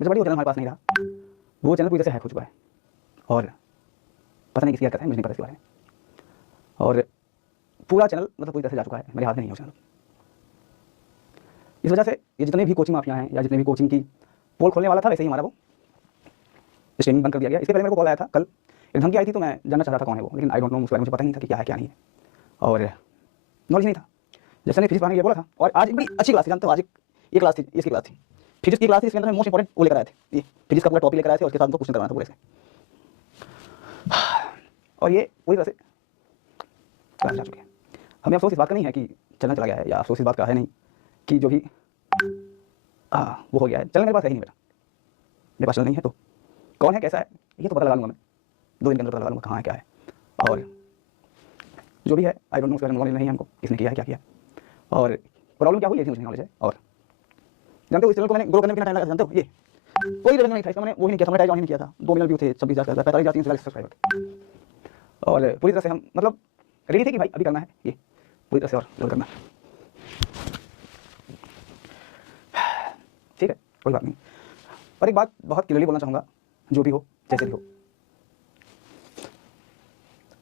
वैसे बड़ी वो चैनल हमारे पास नहीं रहा, वो चैनल पूरी तरह से हैक हो चुका है और पता नहीं किसकी हरकत है, मुझे नहीं पता इसके बारे में। और पूरा चैनल मतलब पूरी तरह से जा चुका है, मेरे हाथ में नहीं है वो चैनल। इस वजह से ये जितने भी कोचिंग माफिया हैं या जितने भी कोचिंग की पोल खोलने वाला था, वैसे ही हमारा वो स्ट्रीमिंग बंद कर दिया गया। इसके पहले मेरे को कॉल आया था, कल एक धमकी आई थी, तो मैं जानना चाह रहा था कौन है वो, लेकिन आई डोंट नो, उसके बारे में मुझे पता नहीं था कि क्या है क्या नहीं है और नॉलेज नहीं था। जैसे मैंने फिजिक्स पढ़ाने के लिए बोला था, और आज एक बड़ी अच्छी क्लास थी, जानते हो, आज ये क्लास थी, इसकी क्लास थी, फिजिक्स की क्लास थी। इसके अंदर मोस्ट इंपॉर्टेंट वो लेकर आए थे, ये फिजिक्स का पूरा टॉपिक लेकर आए थे और उसके साथ उनको क्वेश्चन करवाना था पूरे से। और ये पूरी तरह से क्लास जा चुके हैं। हमें अफसोस इस बात का नहीं है कि चलना चला गया है, या अफसोस इस बात का है नहीं कि जो भी वो हो गया है। चलने मेरे पास है ही नहीं बेटा, मेरे पास चल नहीं है, तो कौन है कैसा है ये तो पता लगा लूँगा मैं, 2 दिन के अंदर पता लगा लूँगा कहाँ है क्या है। और जो भी है आई डोंट नो, उसके बारे में नॉलेज नहीं है हमको, किसने किया है क्या किया, और प्रॉब्लम क्या हुई है मुझे नॉलेज है। और जानते हो इस चैनल को मैंने ग्रो करने में कितना टाइम लगा, जानते हो, ये कोई रीजन नहीं था इसका, मैंने वही नहीं किया था, मैंने नहीं किया था। 2 मिलियन व्यू थे, 26,000 45,000 340 सब्सक्राइबर, और पूरी तरह से हम मतलब रेडी थे कि भाई अभी करना है ये पूरी तरह से और ग्रो करना है। ठीक है, कोई बात नहीं। पर एक बात बहुत क्लियरली बोलना चाहूँगा, जो भी हो जैसे भी हो,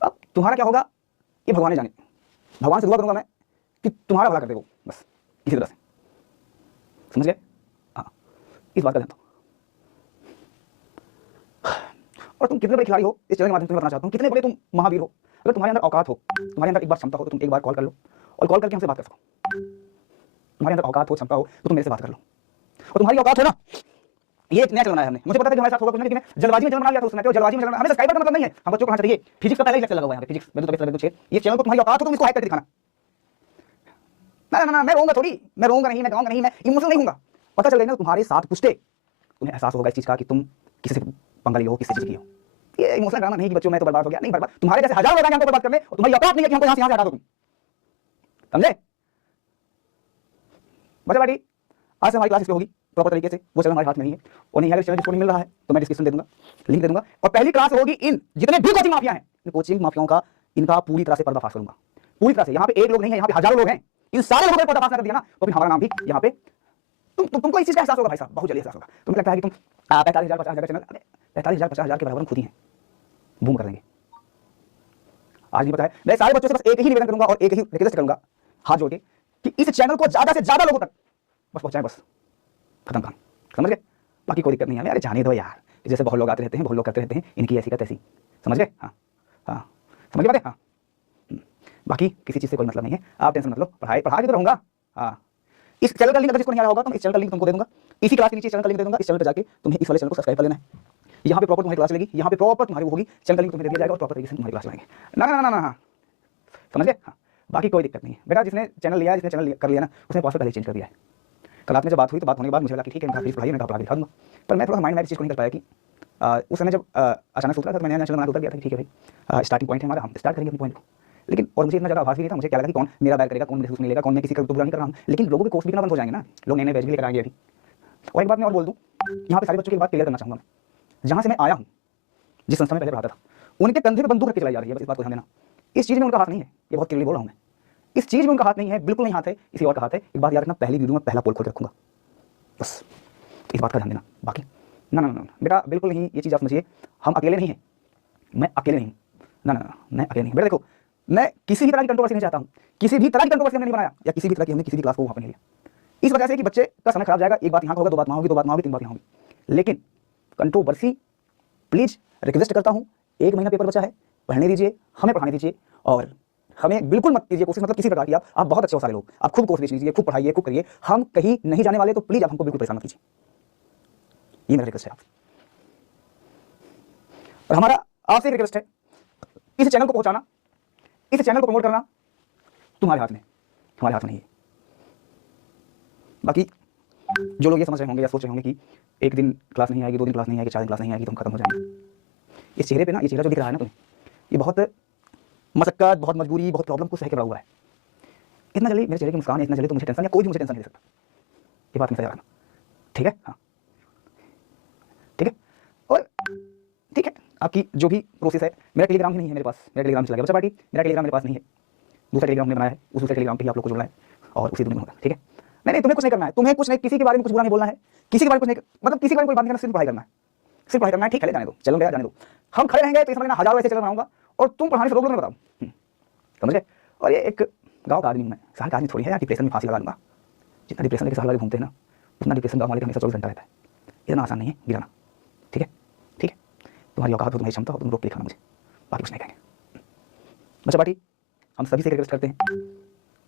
अब तुम्हारा क्या होगा ये भगवान ने जाने। भगवान से दुआ करूंगा मैं कि तुम्हारा भला कर दे वो, बस इसी तरह से, समझ गए? हाँ, इस बात का ध्यान दो। और तुम कितने बड़े खिलाड़ी हो, इस चैनल के माध्यम से मैं बताना चाहता हूँ, कितने बड़े तुम महावीर हो, अगर तुम्हारे अंदर औकात हो, तुम्हारे अंदर एक बार क्षमता हो, तो तुम एक बार कॉल कर लो और कॉल करके हमसे बात कर सको। तुम्हारे अंदर औकात हो, क्षमता हो, तो तुम मेरे से बात कर लो। और तुम्हारी औकात हो ना, ये नया चैनल बनाया हमने, मुझे पता था कि हमारे साथ होगा कुछ नहीं, लेकिन जल्दबाजी में चैनल बना लिया था उस समय, तो जल्दबाजी में चैनल, हमें सब्सक्राइबर का मतलब नहीं है, हम बच्चों को पढ़ाना चाहिए। फिजिक्स का पहले ही लेक्चर लगा हुआ है यहाँ पे, फिजिक्स में तो ये चैनल को तुम्हारी औकात हो, तुम इसको हैक करके दिखाना। ना ना ना, मैं रहूंगा थोड़ी, मैं रहूंगा नहीं, मैं गाऊंगा नहीं, मैं इमोशनल नहीं हूंगा। पता चल गया ना तुम्हारे साथ पूछते, तुम्हें एहसास होगा इस चीज का कि तुम किसी से पंगा लियो हो, किसी चीज की हो। ये इमोशनल ड्रामा नहीं कि बच्चों मैं तो बर्बाद हो गया, नहीं बर्बाद, तुम्हारे जैसे हजारों लोग हैं हमको बर्बाद करने, और तुम्हारी औकात नहीं है कि हमको यहाँ से हटा दो तुम, समझे? बच्चा बाटी, आज से हमारी क्लास इसलिए होगी प्रॉपर तरीके से, वो चैनल हमारे हाथ में नहीं है, और नहीं है चैनल जिसको नहीं मिल रहा है तो मैं डिस्क्रिप्शन दे दूंगा, लिंक दे दूंगा। और पहली क्लास होगी इन जितने भी कोचिंग माफिया हैं, इन कोचिंग माफियाओं का, इनका पूरी तरह से पर्दाफाश करूंगा, पूरी तरह से। यहाँ पे एक लोग नहीं है, यहाँ पे हजारों लोग हैं, इन सारे लोगों को पर्दाफाश कर दिया ना, तो फिर हमारा नाम भी यहाँ पे तुमको इस चीज का एहसास होगा भाई साहब, बहुत जल्दी एहसास होगा। तुम्हें लगता है कि तुम 45,000 50,000 का चैनल, 45,000 50,000 के बराबर खुद ही हैं, बूम कर देंगे। आज नहीं पता है, मैं सारे बच्चों से बस एक ही निवेदन करूंगा और एक ही रिक्वेस्ट करूंगा हाथ जोड़ के कि इस चैनल को ज्यादा से ज्यादा लोगों तक बस पहुंचाएं, बस खत्म काम, समझ गए? बाकी कोई दिक्कत नहीं है, अरे जाने दो यार, जैसे बहुत लोग आते रहते हैं, बहुत लोग करते रहते हैं, इनकी ऐसी का तैसी, समझ गए? हाँ हाँ, समझ गए बातें? हाँ, बाकी किसी चीज़ से कोई मतलब नहीं है, आप टेंशन मत लो, पढ़ाई पढ़ा के तो रहूंगा। हाँ, इस चैनल का लिंक अगर जिसको नहीं आ रहा होगा तो इस चैनल का लिंक तुमको दे दूंगा, इसी क्लास के नीचे चैनल का लिंक दे दूंगा, इस चैनल पर जाके तुम्हें इस वाले चैनल को सब्सक्राइब कर लेना है। यहाँ पे प्रॉपर तुम्हारी क्लास लेगी, यहाँ पे प्रॉपर तुम्हारी वो होगी, चैनल का लिंक तुम्हें दे दिया जाएगा और प्रॉपर तरीके से तुम्हारी क्लास लगाएंगे। ना ना ना ना, समझ गए? हाँ, बाकी कोई दिक्कत नहीं है बेटा, जिसने चैनल लिया, जिसने चैनल कर लिया ना, उसने पासवर्ड पहले चेंज कर दिया है। कल रात में जब बात हुई तो बात होने के बाद मुझे लगा कि ठीक है, इनका फीस पढ़ाई, मैं पढ़ा के दिखा दूंगा, पर मैं थोड़ा माइंड में इस चीज़ को नहीं कर पाया कि उस समय जब अचानक सोच रहा था तो मैंने चैनल बना उतर गया था, ठीक है भाई स्टार्टिंग पॉइंट है हमारा, हम स्टार्ट करेंगे अपने पॉइंट को। लेकिन और मुझे इतना ज़्यादा आभास भी नहीं था, मुझे क्या लगा कि कौन मेरा बैग करेगा, कौन मेरे नहीं लेगा, कौन मैं किसी का बुरा नहीं कर रहा हूँ, लेकिन लोगों के कोर्स भी करना बंद हो जाएंगे ना, लोग नए नए बैच भी लेकर आएंगे अभी। और एक बात मैं और बोल दूँ, यहाँ पे सारे बच्चों की बात क्लियर करना चाहूँगा मैं, जहाँ से मैं आया हूँ, जिस संस्था में पहले पढ़ाता था, उनके कंधे पर बंदूक रख के चलाई जा रही है, बस इस बात को ध्यान देना। इस चीज़ में उनका हाथ नहीं है, ये बहुत क्लियरली बोल रहा हूँ मैं, इस चीज़ में उनका हाथ नहीं है, बिल्कुल नहीं हाथ है, किसी और का हाथ है। एक बात याद रखना, पहली वीडियो में पहला पोल खोल के रखूंगा, बस इस बात का ध्यान देना। बाकी ना ना ना बेटा, बिल्कुल नहीं, ये चीज़ आप समझिए, हम अकेले नहीं हैं, मैं अकेले नहीं हूँ, ना ना ना, मैं अकेले नहीं बेटा। देखो, मैं किसी भी तरह की कंट्रोवर्सी नहीं चाहता हूँ, किसी भी तरह की कंट्रोवर्सी हमने नहीं बनाया, या किसी भी तरह की हमने किसी भी क्लास को वहाँ पर नहीं लिया, इस वजह से कि बच्चे का समय खराब जाएगा। एक बात यहाँ होगा, 2 बात वहाँ होगी, 2 बात वहाँ होगी, 3 बात यहाँ होगी, लेकिन कंट्रोवर्सी प्लीज रिक्वेस्ट करता हूँ, 1 महीना पेपर बचा है, पढ़ने दीजिए, हमें पढ़ाने दीजिए, और हमें बिल्कुल मत कीजिए कोशिश, मतलब किसी प्रकार की, आप बहुत अच्छे हो सारे लोग, आप खुद कोर्स बेच लीजिए, खुद पढ़ाइए, खुद करिए, हम कहीं नहीं जाने वाले, तो प्लीज आप हमको बिल्कुल परेशान मत कीजिए, ये मेरा रिक्वेस्ट है आप। और हमारा आपसे रिक्वेस्ट है, इस चैनल को पहुंचाना, इस चैनल को प्रमोट करना तुम्हारे हाथ में, हमारे हाथ में नहीं है। बाकी जो लोग ये समझ रहे होंगे या सोच रहे होंगे कि 1 दिन क्लास नहीं आएगी, 2 दिन क्लास नहीं आएगी, 4 दिन क्लास नहीं आएगी तो हम खत्म हो जाएंगे, इस चेहरे पे ना, ये चेहरा जो दिख रहा है ना तुम्हें, ये बहुत मशक्कत, बहुत मजबूरी, बहुत प्रॉब्लम को सह के बना हुआ है। इतना जल्दी मेरे चेहरे की मुस्कान है, इतना जल्दी तो मुझे टेंशन, या कोई भी मुझे टेंशन नहीं दे सकता, ये बात मैं याद रखना, ठीक है? हाँ ठीक है। और ठीक है, आपकी जो भी प्रोसेस है, मेरा टेलीग्राम ही नहीं है मेरे पास, मेरा टेलीग्राम चला गया बच्चा पार्टी, मेरा टेलीग्राम मेरे पास नहीं है, दूसरा टेलीग्राम हमने बनाया है, उस दूसरे टेलीग्राम पे ही आप लोग को जुड़ना है और उसी दुनिया में होगा, ठीक है? नहीं, तुम्हें कुछ नहीं करना है, तुम्हें कुछ नहीं, किसी के बारे में कुछ बुरा नहीं बोलना है, किसी के बारे में कुछ नहीं, मतलब किसी के बारे में कोई बात नहीं करना, सिर्फ पढ़ाई करना है, सिर्फ पढ़ाई करना है। ठीक है, जाने दो, चलो गया, जाने दो। हम खड़े रहेंगे तो समझना हजारों ऐसे चल बनाऊंगा और तुम पढ़ाने से रोक दो, बताओ, समझ गए। और ये एक गाँव का आदमी हूँ मैं, शहर का आदमी थोड़ी है यार, डिप्रेशन में फांसी लगा लूंगा। जितना डिप्रेशन लेके शहर वाले घूमते हैं ना, उतना डिप्रेशन गाँव वाले का हमेशा 24 घंटा रहता है। इतना आसान नहीं है गिराना। ठीक है, ठीक है, तुम्हारी औकात हो, तुम्हारी क्षमता हो, तुम रोक के लिखाना मुझे, बाकी कुछ नहीं कहेंगे। बच्चा पार्टी हम सभी से रिक्वेस्ट करते हैं,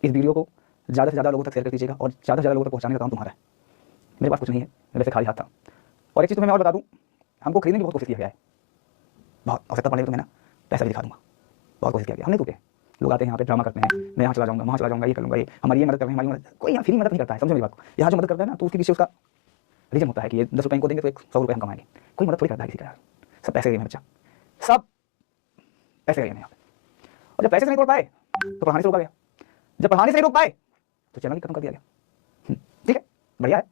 इस वीडियो को ज़्यादा से ज़्यादा लोगों तक शेयर कर दीजिएगा और ज़्यादा से ज़्यादा लोगों तक पहुंचाने का काम तुम्हारा है। मेरे पास कुछ नहीं है, मैं वैसे खाली हाथ था। और एक चीज़ तुम्हें मैं और बता दूं, हमको खरीदने की बहुत कोशिश किया गया है, बहुत आवश्यकता पड़ेगी तो मैं ना पैसा भी दिखा दूंगा, बहुत कोशिश किया गया, हमने टूटे। लोग आते हैं यहाँ पे ड्रामा करते हैं, मैं यहाँ चला जाऊँगा, वहाँ चला जाऊँगा, ये कर लूँगा, ये हमारी ये मदद कर रहे हैं, हमारी मदद, कोई यहाँ फ्री मदद नहीं करता है, समझो मेरी बात को। यहाँ जो मदद करता है ना, तो उसके पीछे उसका रीजन होता है कि ये 10 रुपये इनको देंगे तो 100 रुपये हम कमाएंगे। कोई मदद थोड़ी करता है किसी का यार, सब पैसे गए बच्चा, सब पैसे गए यहाँ पे। और जब पैसे से नहीं रोक पाए तो पढ़ाने से रोका गया, जब पढ़ाने से नहीं रोक पाए तो चैनल ही खत्म कर दिया गया। ठीक है, बढ़िया है।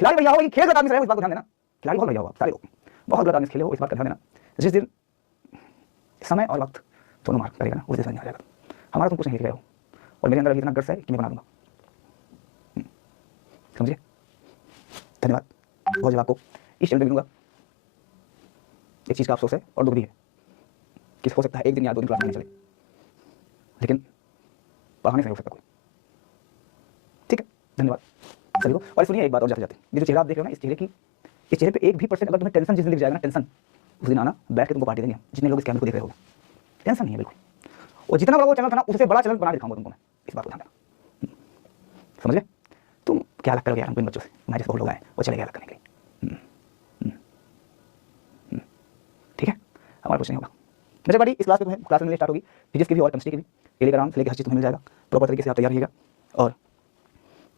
खिलाड़ी बढ़िया हो, खेल गलत आदमी से रहे हो, इस बात को ध्यान देना। खिलाड़ी बहुत बढ़िया हो, सारे लोग बहुत गलत आदमी से खेले हो, इस बात का ध्यान देना। जिस दिन समय और वक्त दोनों मार्क करेगा ना, उस दिन समझ में आ जाएगा हमारा तुम कुछ नहीं लिख रहे हो, और मेरे अंदर अभी इतना गट्स है कि मैं बना दूंगा, समझे। धन्यवाद, बहुत जब आपको इस चैनल पर मिलूंगा। एक चीज़ का अफसोस है और दुख भी है कि हो सकता है एक दिन या 2 दिन क्लास नहीं चले, लेकिन पढ़ाने से नहीं हो सकता कोई। ठीक है, धन्यवाद सभी को। और सुनिए एक बात और जाते जाते, ये जो चेहरा आप देख रहे हो ना, इस चेहरे पे 1% अगर तुम्हें टेंशन जिस दिन दिख जाएगा ना, टेंशन, उस दिन आना बैठ के तुमको पार्टी देंगे। जितने लोग इस कैमरे को देख रहे हो, टेंशन नहीं है बिल्कुल। और जितना बड़ा वो चैनल था ना, उससे बड़ा चैनल बना के दिखाऊंगा तुमको मैं, इस बात को ध्यान देना, समझ गए। तुम क्या अलग करोगे यार हमको इन बच्चों से, हमारे जैसे बहुत लोग आए वो चले गए अलग करने के लिए। ठीक है, हमारा कुछ नहीं होगा। मेरे बड़ी इस क्लास में तुम्हें क्लास में स्टार्ट होगी, फिजिक्स की भी और केमिस्ट्री की भी, टेलीग्राम से लेकर हर चीज़ तुम्हें मिल जाएगा। प्रॉपर तरीके से आप तैयार रहिएगा और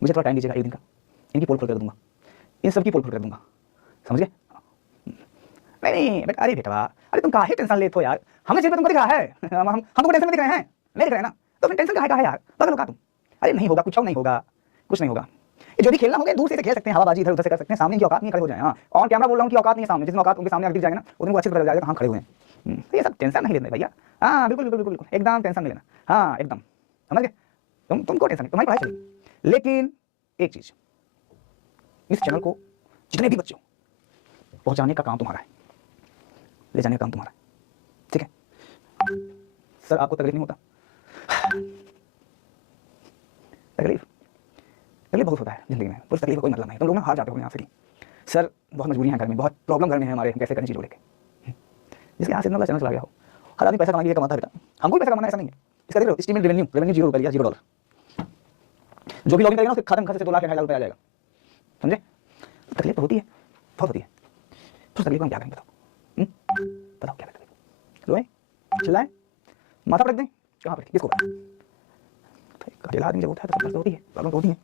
मुझे थोड़ा टाइम दीजिएगा, एक दिन का। इनकी पोल खोल कर दूंगा, इन सब की पोल खोल कर दूंगा, समझ गए। नहीं बेटा, अरे बेटा, अरे तुम काहे टेंशन लेते हो यार, हमने चेहरे पे तुमको दिखा है, हम तुमको टेंशन में दिख रहे हैं, नहीं दिख रहे ना, तो अपनी टेंशन काहे है यार, पागल हो का तुम। अरे नहीं होगा, कुछ नहीं होगा, कुछ नहीं होगा। ये जो भी खेलना होगा दूर से खेल सकते हैं, हवाबाजी इधर उधर से कर सकते हैं, सामने की औकात नहीं खड़े हो जाए। हाँ, और कैमरा बोल रहा हूँ कि औकात नहीं है सामने, जिसमें औकात उनके सामने दिख जाएगा ना, उनको अच्छे से पता चल जाएगा हम खड़े हुए हैं। तो ये सब टेंशन नहीं लेना भैया। हाँ बिल्कुल बिल्कुल बिल्कुल, एकदम टेंशन नहीं लेना, हाँ एकदम, समझ गए। तुमको टेंशन नहीं, तुम्हारी पढ़ाई चलेगी। लेकिन एक चीज, इस चैनल को जितने भी बच्चे हो पहुंचाने का काम तुम्हारा है, ले जाने का काम तुम्हारा है। ठीक है सर, आपको तकलीफ नहीं होता? तकलीफ बहुत होता है जिंदगी में, उस तकलीफ का कोई मतलब नहीं। तुम लोग ना हार जाते हो यहाँ से, सर बहुत मजबूरी है घर में, बहुत प्रॉब्लम घर में है हमारे, कैसे करनी चीज़ लेके, जिसके यहाँ से इतना चैनल चला गया हो। हर आदमी पैसा कमाने के लिए कमाता है बेटा, हमको भी पैसा कमाना ऐसा नहीं है। इसका देखो स्टीमेड रेवेन्यू $0 $0। जो भी लॉगिन करेगा ना उसके खाते में खर्च से 2 लाख या 2.5 लाख रुपये आ जाएगा, समझे। तकलीफ तो होती है, बहुत होती है। तो तकलीफ हम क्या करेंगे बताओ, बताओ क्या करें? रोए, चिल्लाएं, माथा पटक दें, कहाँ पर किसको अकेला आदमी जब होता है तो सब होती है, प्रॉब्लम तो होती है।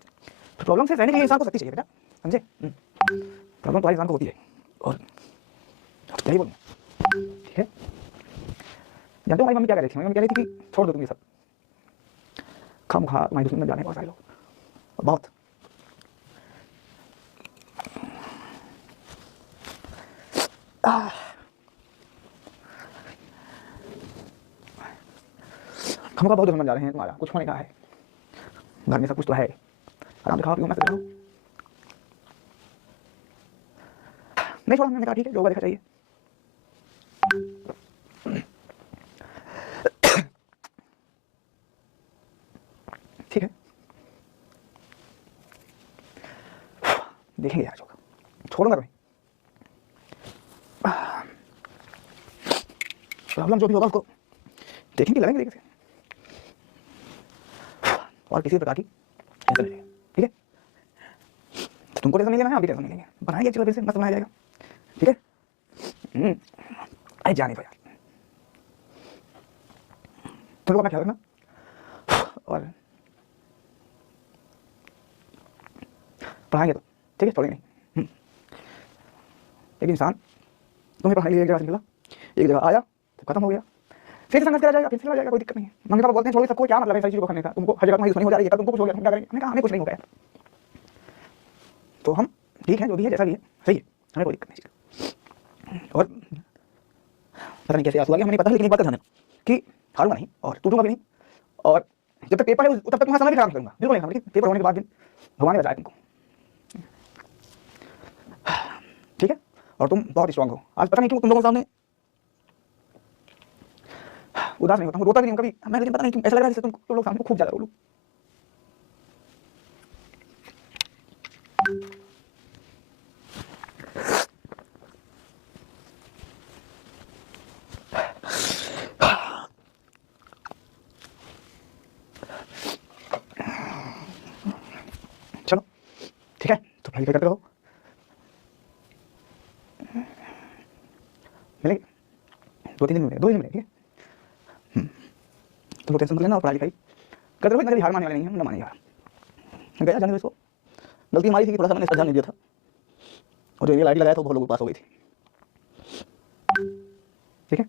तो प्रॉब्लम से रहने के लिए इंसान को शक्ति चाहिए बेटा, समझे। प्रॉब्लम तो हर इंसान को होती है, और क्या ही बोलूं, ठीक है। जानते हो हमारी मम्मी क्या कह रही थी? मम्मी कह रही थी कि छोड़ दो तुम ये सब, खामखा हमारी दुश्मन में जाने बहुत सारे लोग, बहुत। खामखा बहुत दुश्मन जा रहे हैं तुम्हारा, कुछ होने का है, घर में सब कुछ तो है, आराम से खाओ पियो, मस्त रहो। नहीं छोड़ा, हमने कहा ठीक है, जो होगा देखा चाहिए। ठीक है, देखेंगे यार, छोड़ूंगा तुम्हें। प्रॉब्लम जो भी होगा उसको देखेंगे, लड़ेंगे देखेंगे, और किसी प्रकार की टेंशन नहीं लेंगे, ठीक है। तो तुमको टेंशन नहीं लेना है, अभी टेंशन नहीं लेंगे, बनाएंगे चलो फिर से मस्त बनाया जाएगा, ठीक है। अरे जाने दो यार, तुम लोग अपना ख्याल रखना, और पढ़ाएंगे तो ठीक है, छोड़ेंगे नहीं। एक इंसान तुम्हें पढ़ाने के लिए एक जगह से निकला, एक जगह आया तो खत्म हो गया, फिर से संघर्ष करा जाएगा, फिर से जाएगा, कोई दिक्कत नहीं है। मम्मी पापा बोलते हैं छोड़िए सबको, क्या मतलब है सारी चीज़ों को करने का, तुमको हर जगह तुम्हारी दुश्मनी हो जा रही है, तुमको कुछ हो गया, तुम क्या करेंगे? हमने कहा हमें कुछ नहीं होगा यार, तो हम ठीक है, जो भी है जैसा भी है सही है, हमें कोई दिक्कत नहीं। और पता नहीं कैसे आंसू आ गया, हमें नहीं पता, लेकिन एक बात का ध्यान रखना कि हारूंगा नहीं और टूटूंगा भी नहीं, और जब तक पेपर है तब तक तुम्हारा समय भी खराब करूंगा, बिल्कुल नहीं, लेकिन पेपर होने के बाद भी भगवान ने बचाया तुमको, ठीक है। और तुम बहुत स्ट्रांग हो। आज पता नहीं क्यों तुम लोगों के सामने उदास नहीं होता हूँ, रोता भी नहीं हूँ कभी मैं, लेकिन पता नहीं क्यों ऐसा लग रहा है जैसे तुम लोग सामने खूब ज्यादा रो लूं। चलो ठीक है, तो पढ़ाई करते रहो, मिलेंगे 2-3 दिन मिलेंगे, 2 दिन मिलेंगे, ठीक है। तुम लोग टेंशन मत लेना और पढ़ाई लिखाई करते रहो, इतना कभी हार मानने वाले नहीं है, ना माने यार। गया जाने दो इसको, गलती हमारी थी कि थोड़ा सा मैंने इसका ध्यान नहीं दिया था, और जो ये लाइट लगाया था बहुत लोगों के पास हो गई थी, ठीक है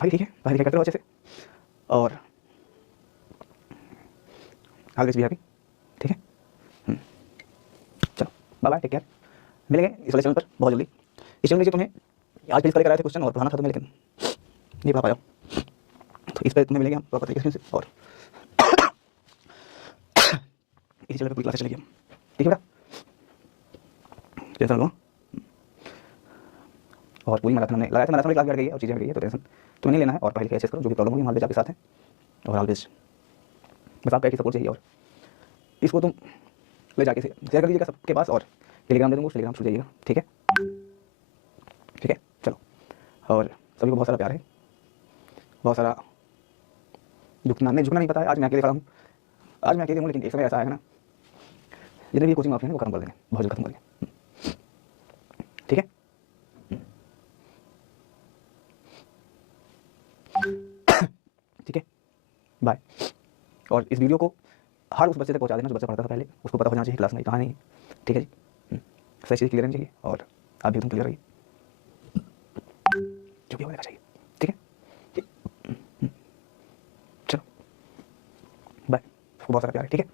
भाई, ठीक है पढ़ाई लिखाई करते रहो अच्छे से, और आगे भी हैप्पी, ठीक है। चलो बाय बाय, टेक केयर, मिलेंगे इस वाले चैनल पर बहुत जल्दी। इस चैनल में तुम्हें आज फिर कराए थे क्वेश्चन और पढ़ाना था तुम्हें, लेकिन नहीं पढ़ा पाया, तो इस पर तुम्हें मिलेंगे हम प्रॉपर तरीके से, और इसी चैनल पर पूरी क्लासेस चलेगी हम, ठीक है बेटा, टेंशन लो। और पूरी मैराथन हमने लगाया था, मैराथन में क्लास भी हट गई है और चीज़ें हट गई है, तो टेंशन तुम्हें नहीं लेना है, और पढ़ाई लिखाई अच्छे से करो, जो भी प्रॉब्लम होगी हमारे आपके साथ है, और ऑलवेज बस आपका एक सपोर्ट चाहिए। और इसको तुम ले जाके शेयर कर दीजिएगा सबके पास, और टेलीग्राम दे दूँगा, टेलीग्राम छूट जाइएगा, ठीक है, ठीक है। चलो, और सभी को बहुत सारा प्यार है, बहुत सारा झुकना नहीं पता है। आज मैं अकेले खड़ा हूँ, आज मैं अकेले हूँ, लेकिन एक समय ऐसा आएगा ना, जितने भी कोचिंग माफिया है वो खत्म कर देंगे, बहुत जल्द खत्म कर देंगे, ठीक है। ठीक है, बाय। और इस वीडियो को हर उस बच्चे तक पहुंचा देना जो बच्चा पढ़ता था पहले, उसको पता हो जाना चाहिए क्लास में कहाँ नहीं है, ठीक है जी। सही चीज़ क्लियर रहनी चाहिए, और आप भी एकदम क्लियर रहिए, जो भी होना चाहिए, ठीक है। चलो बाय, बहुत सारा प्यार है, ठीक है।